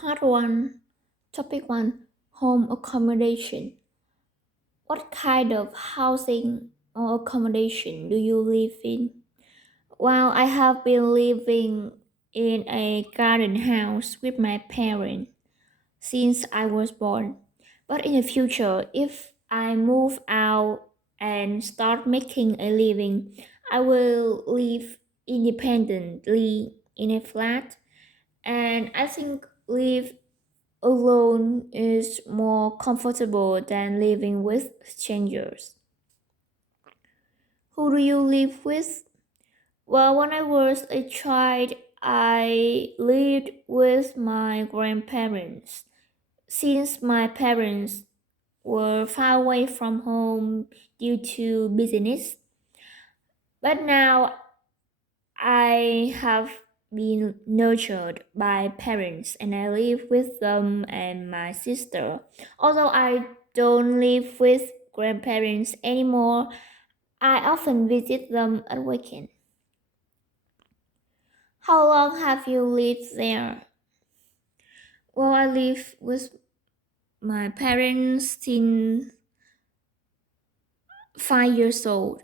Part 1, Topic 1, Home Accommodation. What kind of housing or accommodation do you live in? Well, I have been living in a garden house with my parents since I was born. But in the future, if I move out and start making a living, I will live independently in a flat, and I think live alone is more comfortable than living with strangers. Who do you live with? Well, when I was a child, I lived with my grandparents. Since my parents were far away from home due to business, but now I have been nurtured by parents and I live with them and my sister. Although I don't live with grandparents anymore, I often visit them at weekend. How long have you lived there? Well, I live with my parents since 5 years old,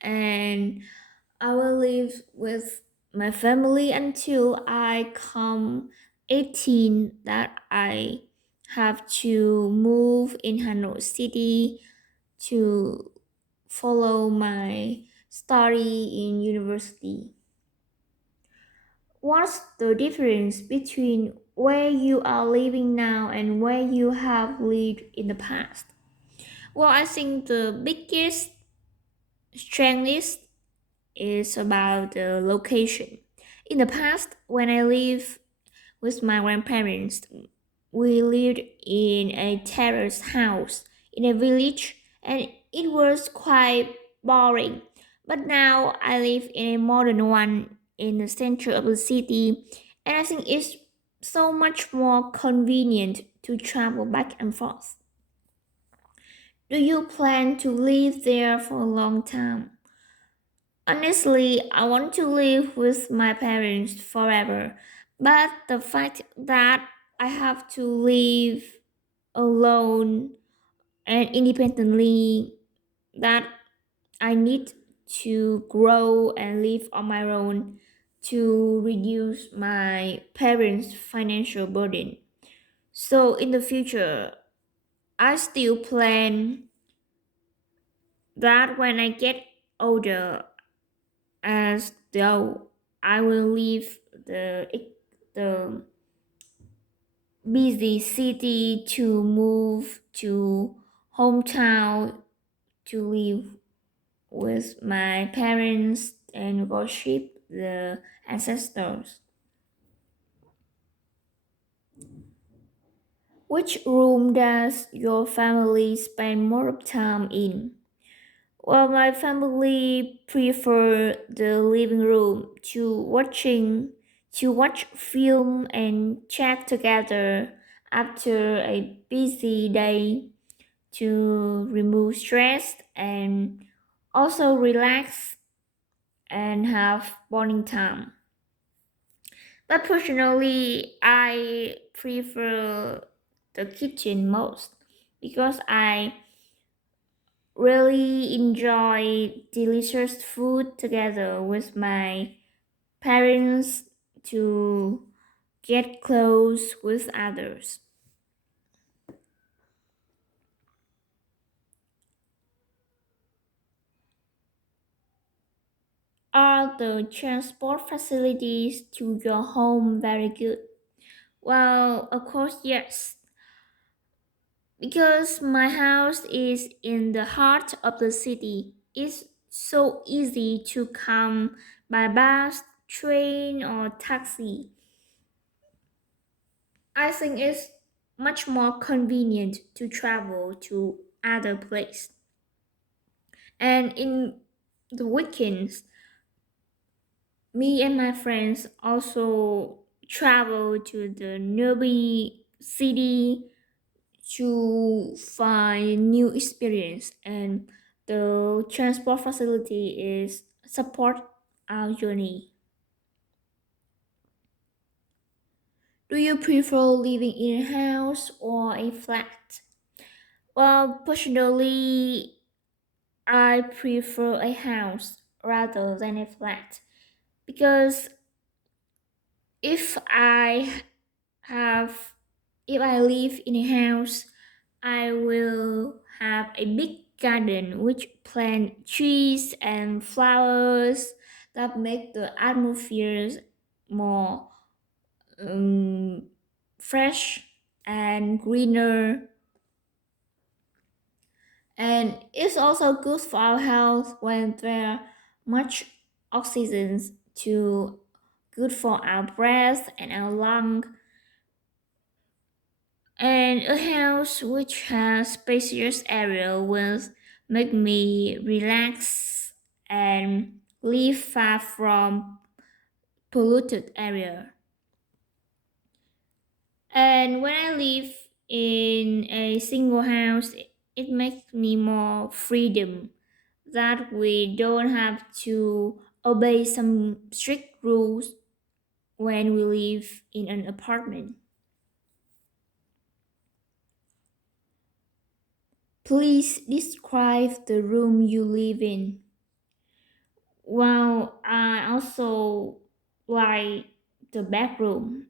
and I will live with my family until I come 18 that I have to move in Hanoi City to follow my study in university. What's the difference between where you are living now and where you have lived in the past? Well, I think the biggest strength is about the location. In the past, when I lived with my grandparents, we lived in a terrace house in a village and it was quite boring. But now I live in a modern one in the center of the city, and I think it's so much more convenient to travel back and forth. Do you plan to live there for a long time? Honestly, I want to live with my parents forever, but the fact that I have to live alone and independently, that I need to grow and live on my own to reduce my parents' financial burden. So in the future, I still plan that when I get older, as though I will leave the busy city to move to hometown to live with my parents and worship the ancestors. Which room does your family spend more time in? Well, my family prefer the living room to watch film and chat together after a busy day to remove stress and also relax and have bonding time. But personally, I prefer the kitchen most because I really enjoy delicious food together with my parents to get close with others. Are the transport facilities to your home very good? Well, of course, yes. Because my house is in the heart of the city, it's so easy to come by bus, train, or taxi. I think it's much more convenient to travel to other place. And in the weekends, me and my friends also travel to the nearby city to find new experience, and the transport facility is support our journey. Do you prefer living in a house or a flat? Well, personally, I prefer a house rather than a flat because if I have if I live in a house, I will have a big garden which plant trees and flowers that make the atmosphere more um, fresh and greener, and it's also good for our health when there much oxygen to good for our breath and our lung. And a house which has spacious area will make me relax and live far from polluted area. And when I live in a single house, it makes me more freedom that we don't have to obey some strict rules when we live in an apartment. Please describe the room you live in. Well, I also like the bedroom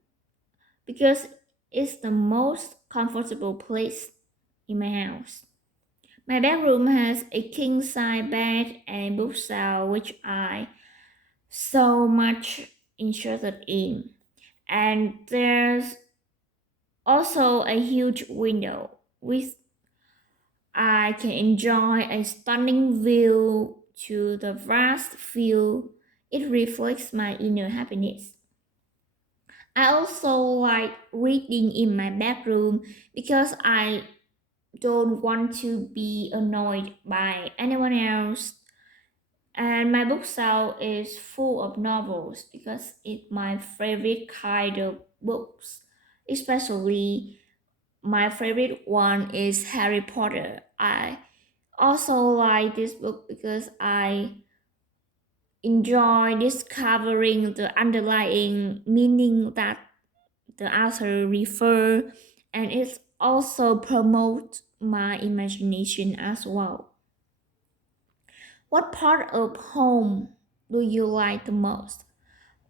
because it's the most comfortable place in my house. My bedroom has a king size bed and bookshelf which I so much interested in. And there's also a huge window with I can enjoy a stunning view to the vast field. It reflects my inner happiness. I also like reading in my bedroom because I don't want to be annoyed by anyone else. And my bookshelf is full of novels because it's my favorite kind of books. Especially my favorite one is Harry Potter. I also like this book because I enjoy discovering the underlying meaning that the author refer, and it also promotes my imagination as well. What part of home do you like the most?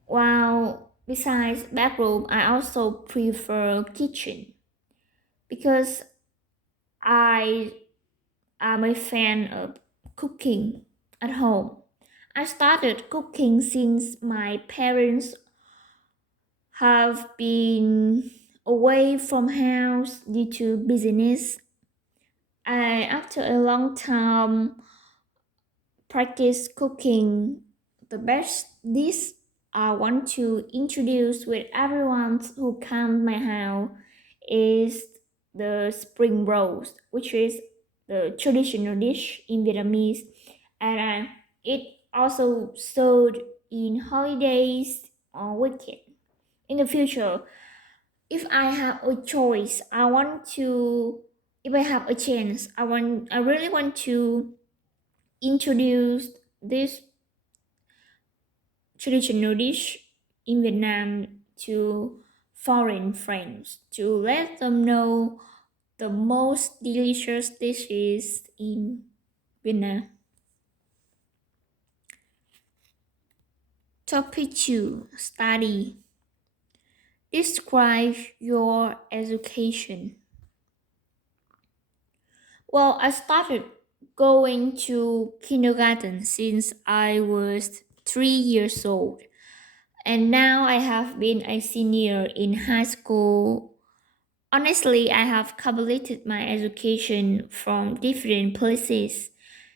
Well, besides bedroom, I also prefer kitchen because I am a fan of cooking at home. I started cooking since my parents have been away from house due to business. I, after a long time practice cooking, the best dish I want to introduce with everyone who comes my house is the spring rolls, which is the traditional dish in Vietnamese, and it also sold in holidays or weekend. In the future, if I have a choice, I want to. If I have a chance, I really want to introduce this traditional dish in Vietnam to foreign friends to let them know the most delicious dishes in Vietnam. Topic 2: Study. Describe your education. Well, I started going to kindergarten since I was 3 years old, and now I have been a senior in high school. Honestly, I have completed my education from different places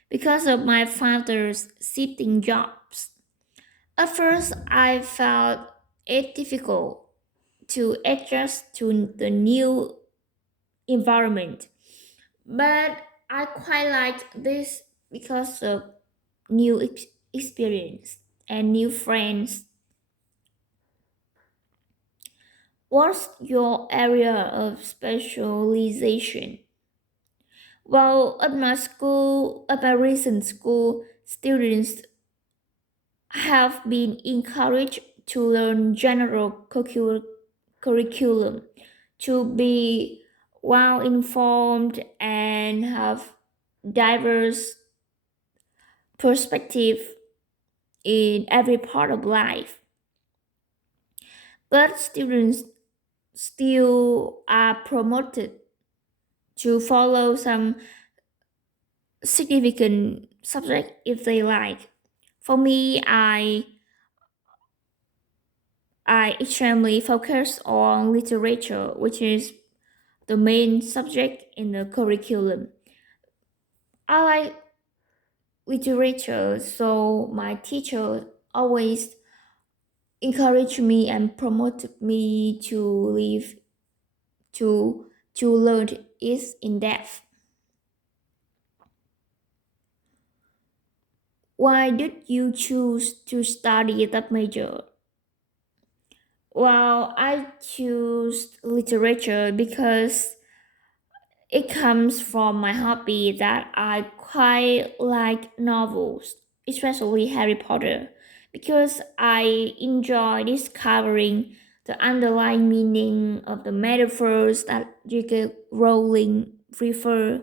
because of my father's shifting jobs. At first, I felt it difficult to adjust to the new environment, but I quite like this because of new experience and new friends. What's your area of specialization? Well, at my recent school, students have been encouraged to learn general curriculum to be well informed and have diverse perspective in every part of life. But students still are promoted to follow some significant subject if they like. For me, I extremely focus on literature, which is the main subject in the curriculum. I like literature, so my teacher always encouraged me and promoted me to live to learn it in depth. Why did you choose to study that major? Well, I choose literature because it comes from my hobby that I quite like novels, especially Harry Potter, because I enjoy discovering the underlying meaning of the metaphors that J.K. Rowling prefer,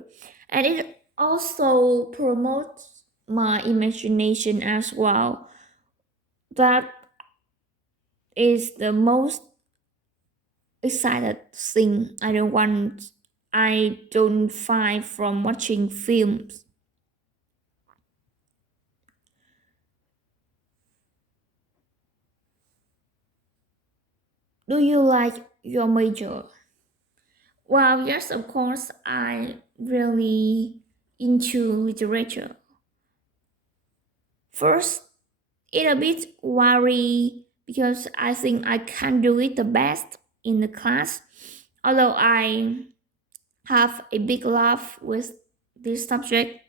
and it also promotes my imagination as well. That is the most excited thing I don't find from watching films. Do you like your major? Well, yes, of course, I really into literature. First, it a bit worry because I think I can't do it the best in the class. Although I have a big love with this subject,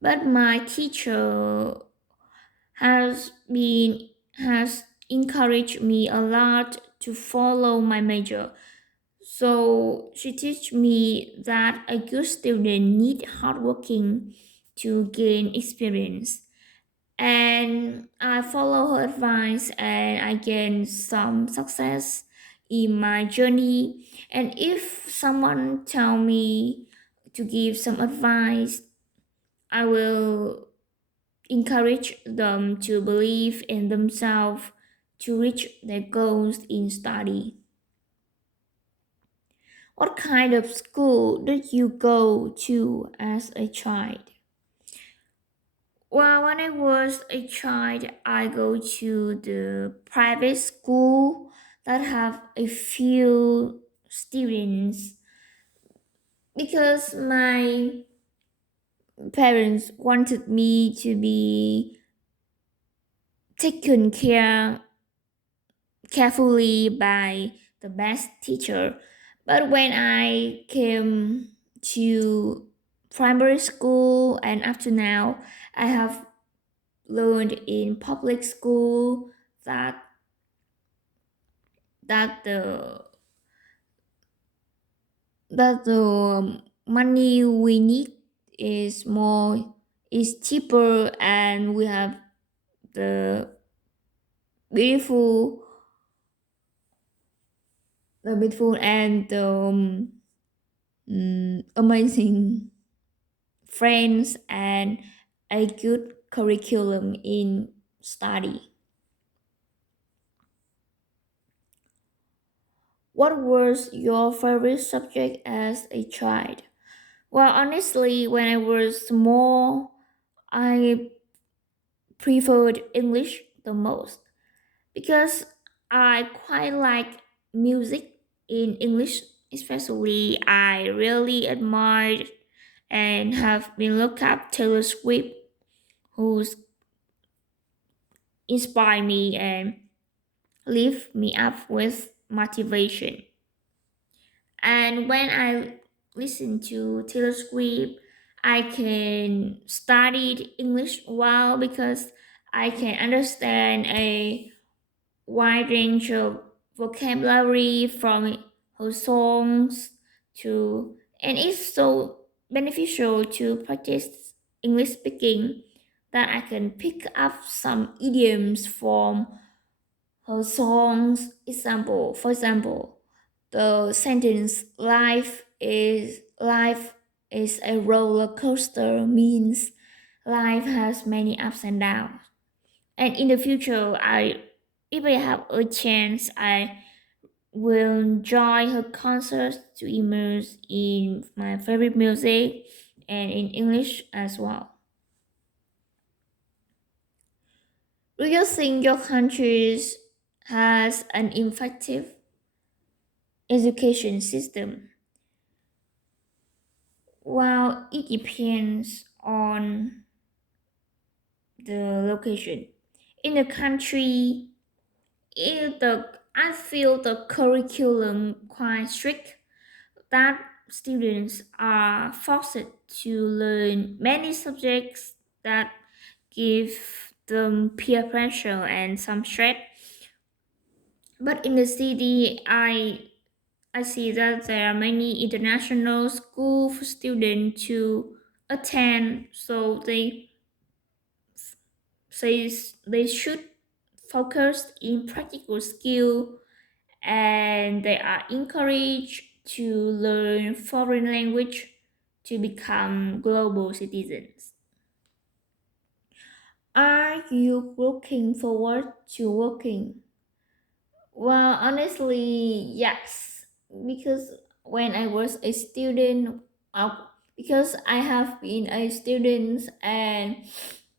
but my teacher has encouraged me a lot to follow my major. So she teach me that a good student need hardworking to gain experience. And I follow her advice and I gain some success in my journey. And if someone tell me to give some advice, I will encourage them to believe in themselves to reach their goals in study. What kind of school did you go to as a child? Well, when I was a child, I go to the private school that have a few students because my parents wanted me to be taken care carefully by the best teacher. But when I came to primary school and up to now, I have learned in public school that that the that the money we need is cheaper and we have the beautiful and amazing friends and a good curriculum in study. What was your favorite subject as a child? Well, honestly, when I was small, I preferred English the most because I quite like music in English, especially I really admired and have been look up Taylor Swift, who's inspired me and lift me up with motivation. And when I listen to Taylor Swift, I can study English well because I can understand a wide range of vocabulary from her songs to, and it's so beneficial to practice English speaking that I can pick up some idioms from her songs. For example, The sentence life is a roller coaster means life has many ups and downs. And in the future, I if I have a chance, I will join her concerts to immerse in my favorite music and in English as well. Do you think your country has an effective education system? Well, it depends on the location. In the country, I feel the curriculum quite strict that students are forced to learn many subjects that give them peer pressure and some stress. But in the city, I see that there are many international school for students to attend, so say they should focus in practical skill, and they are encouraged to learn foreign language to become global citizens. Are you looking forward to working? Well, honestly, yes, because when I was a student, because I have been a student and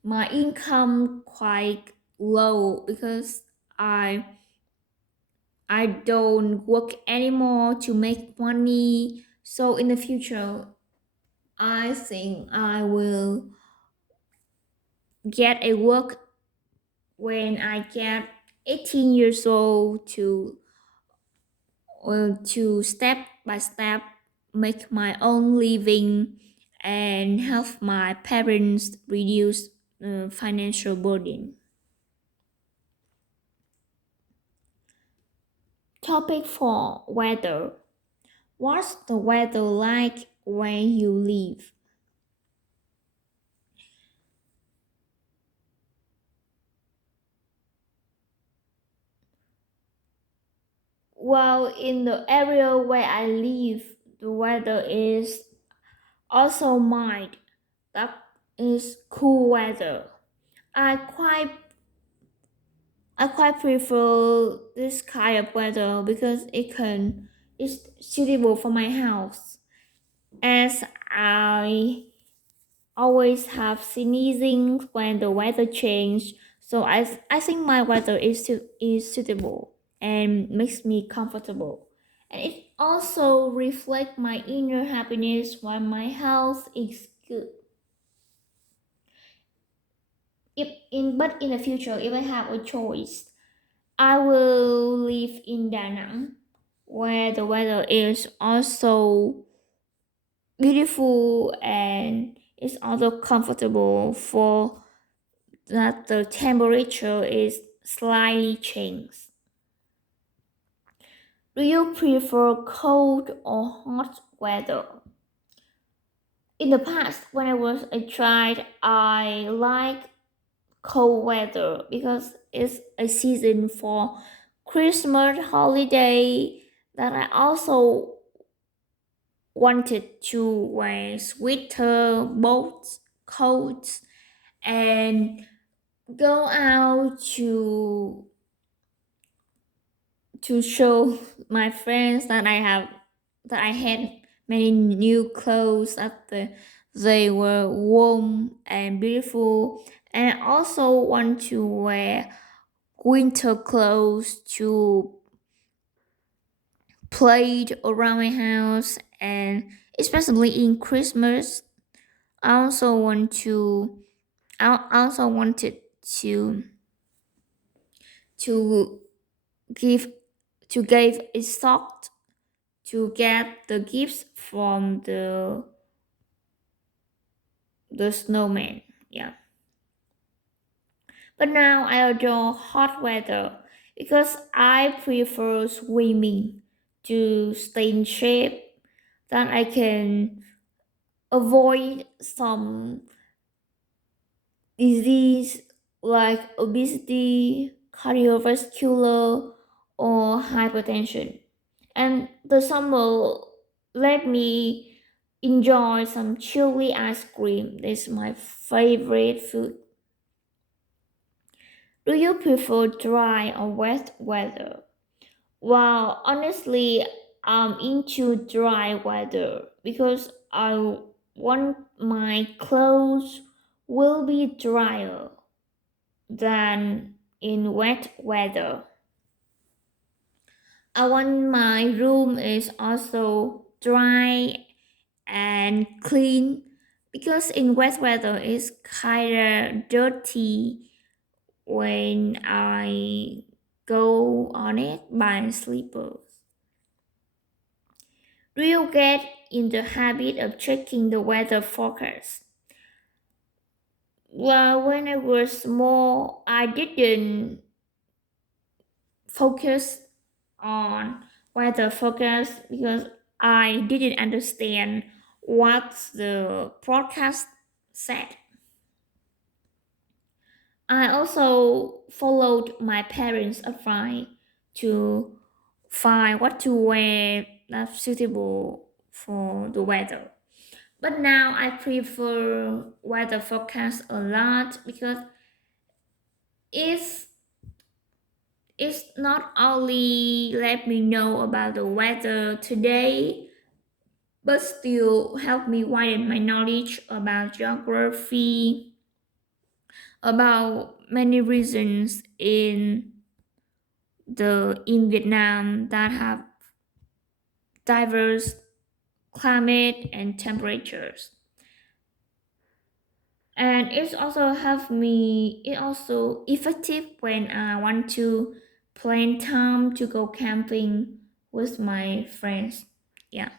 my income quite low because I I don't work anymore to make money. So in the future, I think I will get a work when I get 18 years old to step by step make my own living and help my parents reduce financial burden. Topic 4, weather. What's the weather like where you live? Well, in the area where I live, the weather is also mild. That is cool weather. I quite I quite prefer this kind of weather because it's suitable for my house. As I always have sneezing when the weather change, so I think my weather is suitable and makes me comfortable. And it also reflects my inner happiness when my health is good. But in the future, if I have a choice, I will live in Da Nang, where the weather is also beautiful and it's also comfortable for that the temperature is slightly changed. Do you prefer cold or hot weather? In the past, when I was a child, I like cold weather because it's a season for Christmas holiday that I also wanted to wear sweater, boots, coats, and go out to show my friends that I had many new clothes they were warm and beautiful, and I also want to wear winter clothes to play around my house, and especially in Christmas I also want to I also wanted to to give to give a sock to get the gifts from the snowman. Yeah. But now I adore hot weather because I prefer swimming to stay in shape. That I can avoid some disease like obesity, cardiovascular, or hypertension. And the summer let me enjoy some chili ice cream. This is my favorite food. Do you prefer dry or wet weather? Well, honestly, I'm into dry weather because I want my clothes will be drier than in wet weather. I want my room is also dry and clean because in wet weather it's kind of dirty when I go on it by slippers. Do you get in the habit of checking the weather forecast? Well, when I was small, I didn't focus on weather forecast because I didn't understand what the broadcast said. I also followed my parents' advice to find what to wear that's suitable for the weather. But now I prefer weather forecast a lot because it's it's not only let me know about the weather today, but still help me widen my knowledge about geography, about many regions in Vietnam that have diverse climate and temperatures. And it's also helped me it also effective when I want to plan time to go camping with my friends. Yeah.